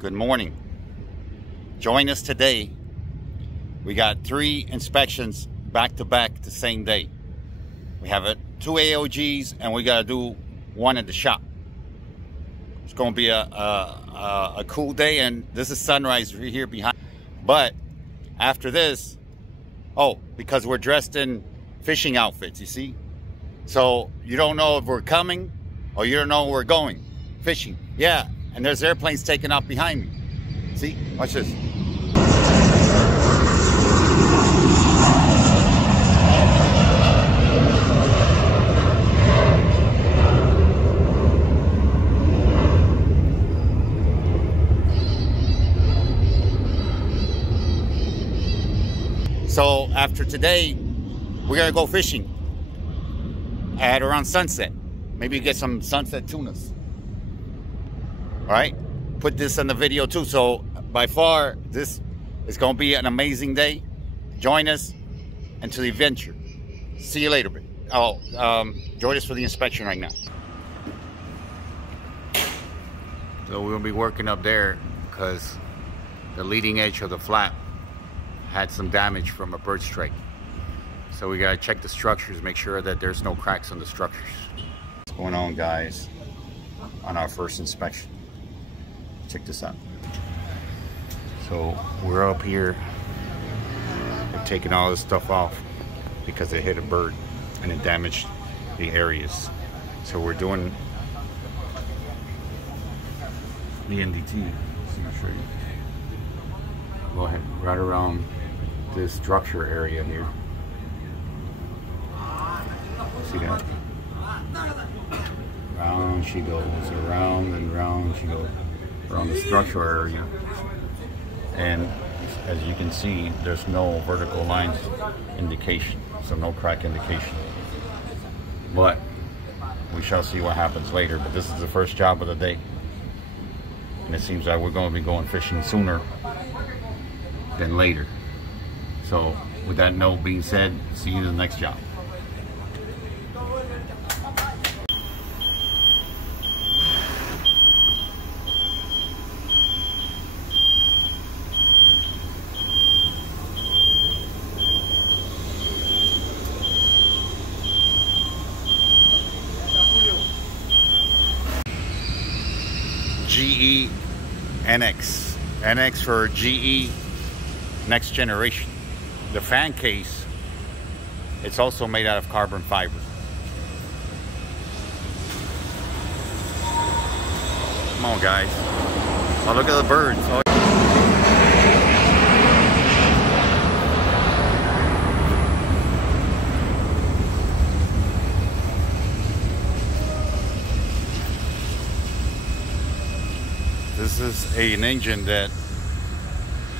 Good morning. Join us today. We got 3 inspections back to back the same day. We have 2 AOGs and we got to do 1 at the shop. It's going to be a cool day, and this is sunrise right here behind. But after this, because we're dressed in fishing outfits, you see? So you don't know if we're coming or you don't know where we're going fishing. Yeah, and there's airplanes taking off behind me. See? Watch this. So after today, we're gonna go fishing at around sunset. Maybe get some sunset tunas. All right, put this in the video too. So by far, this is gonna be an amazing day. Join us into the adventure. See you later. Join us for the inspection right now. So we'll be working up there because the leading edge of the flap had some damage from a bird strike. So we gotta check the structures, make sure that there's no cracks on the structures. What's going on, guys, on our first inspection? Check this out. So we're up here, we're taking all this stuff off because it hit a bird and it damaged the areas. So we're doing the NDT. I'll show you. Go ahead, right around this structure area here. See that? Round she goes, around and round she goes, around the structure area. And as you can see, there's no vertical lines indication, so no crack indication. But we shall see what happens later. But this is the first job of the day. And it seems like we're going to be going fishing sooner than later. So with that note being said, see you in the next job. GE NX. NX for GE Next Generation. The fan case, it's also made out of carbon fiber. Come on, guys. Oh, look at the birds. Oh. This is an engine that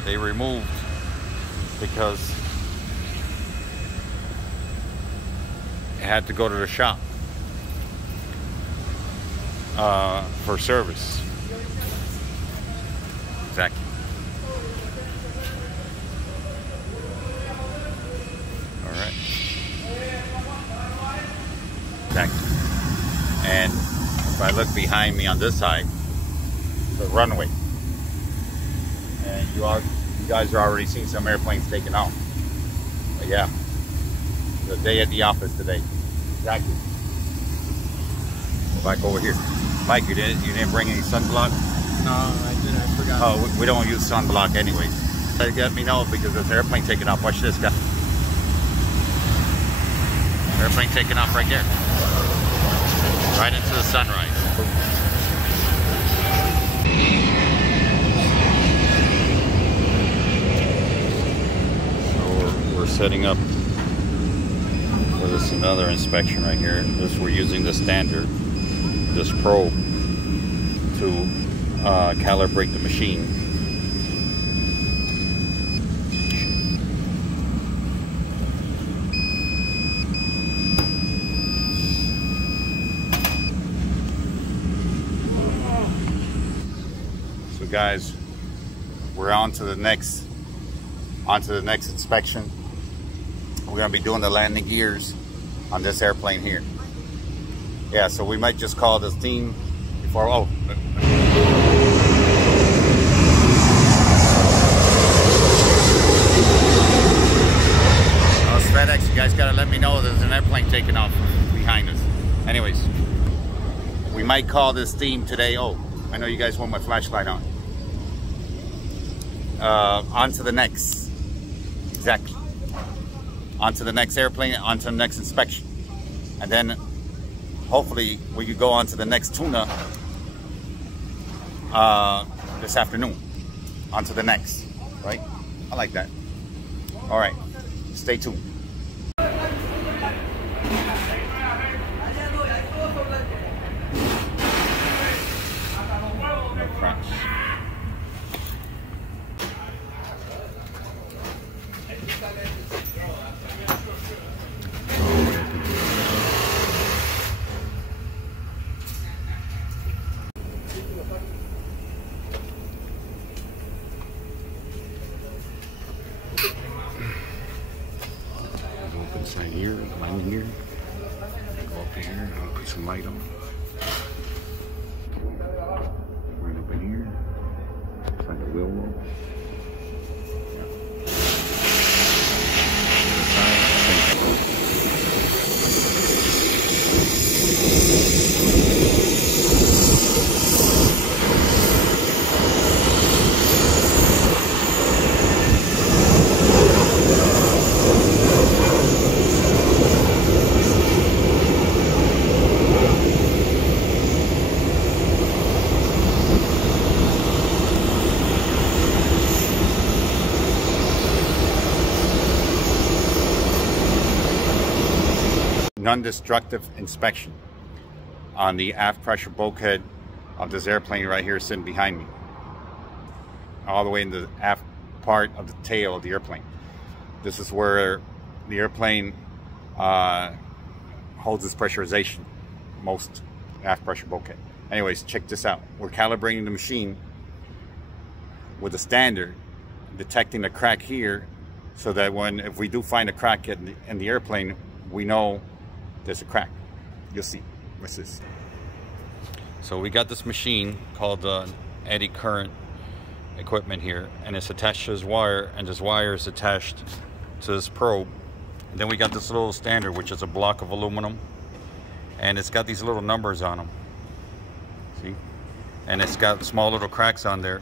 they removed because it had to go to the shop for service. Exactly. All right. Exactly. And if I look behind me on this side, the runway, and you guys are already seeing some airplanes taking off. But yeah, the day at the office today. Exactly. Go back over here. Mike, you didn't bring any sunblock? No, I didn't. I forgot. Oh, we don't use sunblock anyways. Let me know because there's an airplane taking off. Watch this guy. Airplane taking off right there. Right into the sunrise. We're setting up for this another inspection right here. This we're using the standard, this probe, to calibrate the machine. So guys, we're on to the next inspection. We're gonna be doing the landing gears on this airplane here. Yeah, so we might just call this team before. Oh, taking off behind us. Anyways, we might call this theme today. Oh, I know you guys want my flashlight on. On to the next. Exactly. On to the next airplane, on to the next inspection. And then hopefully we could go on to the next tuna this afternoon. On to the next, right? I like that. All right, stay tuned. Inside here, line here. Go up here, I'll put some light on. Right up in here. Find the wheel well. Non-destructive inspection on the aft pressure bulkhead of this airplane right here sitting behind me, all the way in the aft part of the tail of the airplane. This is where the airplane holds its pressurization, most aft pressure bulkhead. Anyways, check this out. We're calibrating the machine with a standard, detecting a crack here, so that if we do find a crack in the airplane, we know there's a crack. You'll see. What's this? So we got this machine called eddy current equipment here, and it's attached to this wire, and this wire is attached to this probe. And then we got this little standard, which is a block of aluminum, and it's got these little numbers on them. See? And it's got small little cracks on there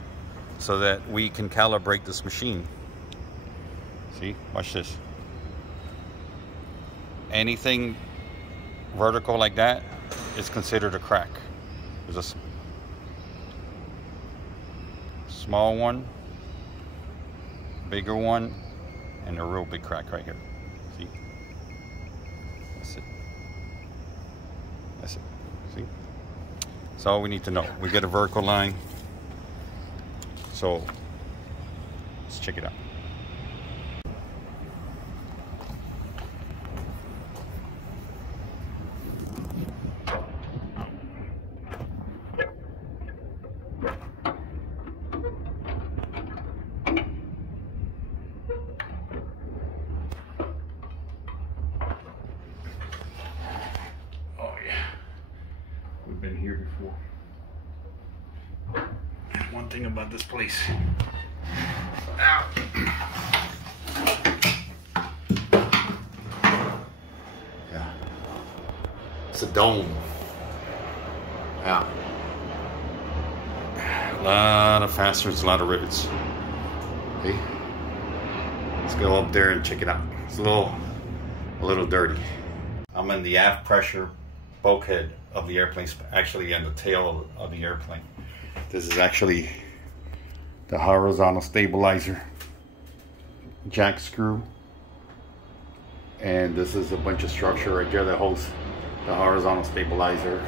so that we can calibrate this machine. See? Watch this. Anything vertical like that is considered a crack. There's a small one, bigger one, and a real big crack right here. See? That's it. That's it. See? That's all we need to know. We get a vertical line. So let's check it out. Been here before. One thing about this place. Ow. Yeah. It's a dome. Yeah. A lot of fasteners, a lot of rivets. Okay. Let's go up there and check it out. It's a little dirty. I'm in the aft pressure bulkhead of the airplane, actually on the tail of the airplane. This is actually the horizontal stabilizer jack screw, and this is a bunch of structure right there that holds the horizontal stabilizer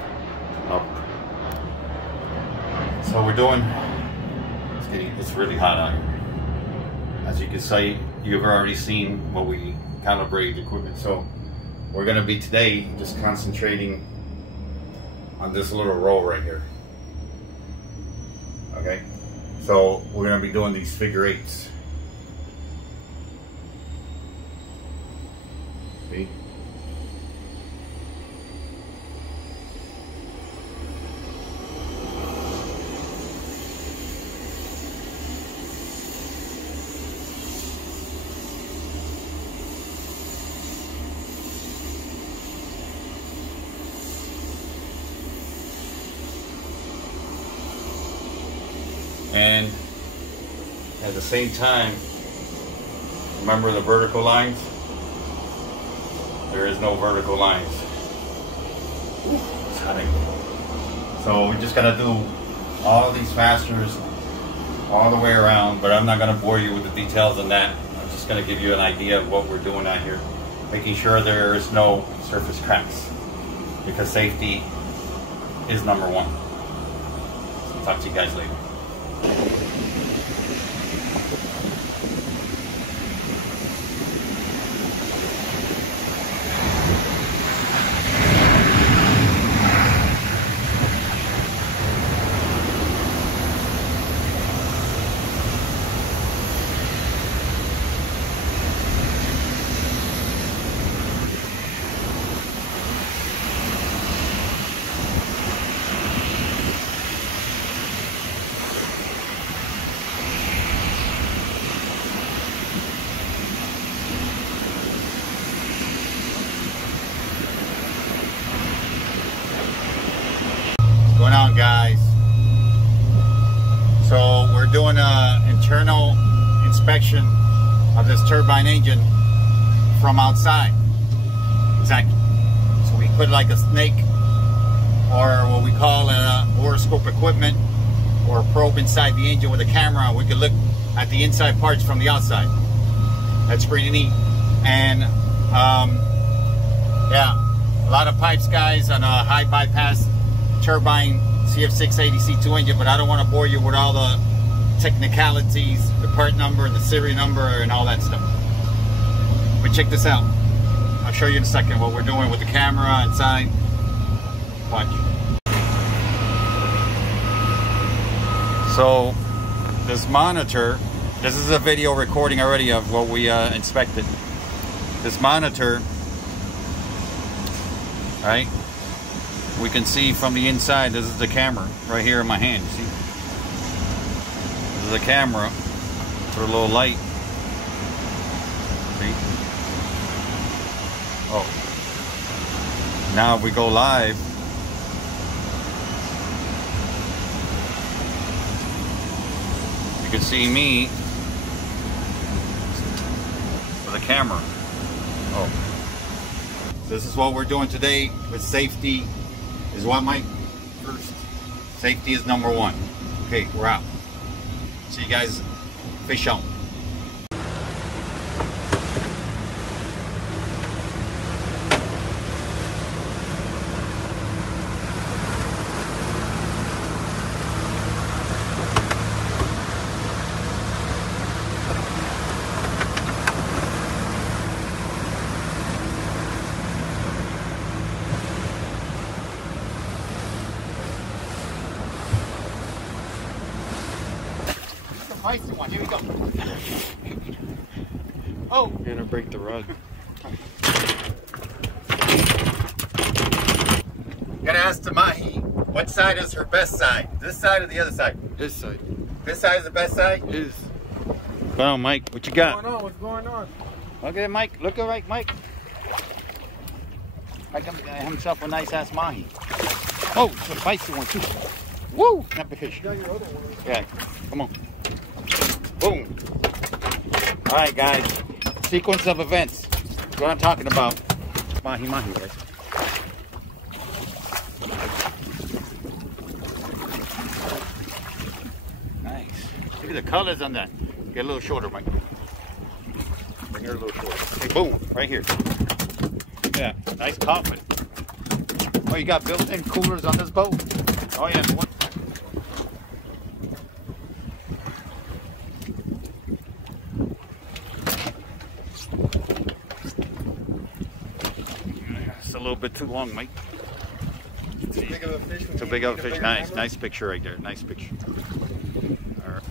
up. So we're doing, it's really hot out here. As you can see, you've already seen what we calibrated the equipment. So we're going to be today just concentrating on this little roll right here. Okay, so we're going to be doing these figure eights. See? And at the same time, remember the vertical lines? There is no vertical lines. It's hot. So we're just gonna do all of these fasteners all the way around, but I'm not gonna bore you with the details on that. I'm just gonna give you an idea of what we're doing out here, making sure there is no surface cracks, because safety is number one. So talk to you guys later. Going on, guys? So we're doing an internal inspection of this turbine engine from outside. Exactly. So we put like a snake, or what we call a horoscope equipment, or a probe inside the engine with a camera. We can look at the inside parts from the outside. That's pretty neat. And yeah, a lot of pipes, guys, on a high bypass turbine CF680 C2 engine, but I don't want to bore you with all the technicalities, the part number, the serial number, and all that stuff. But check this out. I'll show you in a second what we're doing with the camera inside. Watch. So this monitor, this is a video recording already of what we inspected. This monitor, right? We can see from the inside, this is the camera right here in my hand, you see? This is the camera for a little light. See? Oh. Now if we go live, you can see me with a camera. Oh. This is what we're doing today with safety. Is what, Mike? First, safety is number one. Okay, we're out. See you guys. Fish on. Feisty one, here we go. Oh! You're gonna break the rug. Gotta ask the Mahi, what side is her best side? This side or the other side? This side. This side is the best side? It is. Well, Mike, what you got? What's going on? Look at it, Mike. Look at right, Mike. Mike got himself a nice ass Mahi. Oh, it's a feisty one too. Woo! Not the fish. Yeah, come on. Boom. All right, guys. Sequence of events. That's what I'm talking about. Mahi, guys. Nice. Look at the colors on that. Get a little shorter, Mike. Bring her a little shorter. Okay, boom. Right here. Yeah. Nice coffin. Oh, you got built-in coolers on this boat? Oh, yeah. One. A little bit too long, Mike. Too big of a fish. Too big of a fish. Nice, nice picture right there. Nice picture. All right.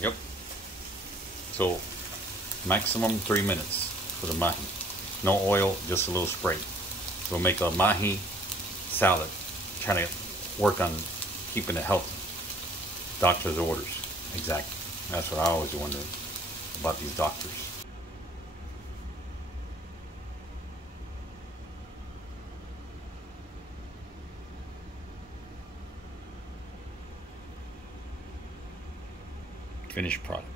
Yep. So, maximum 3 minutes for the mahi. No oil, just a little spray. We'll make a mahi salad. Trying to work on keeping it healthy. Doctor's orders. Exactly. That's what I always wonder about these doctors. finished product.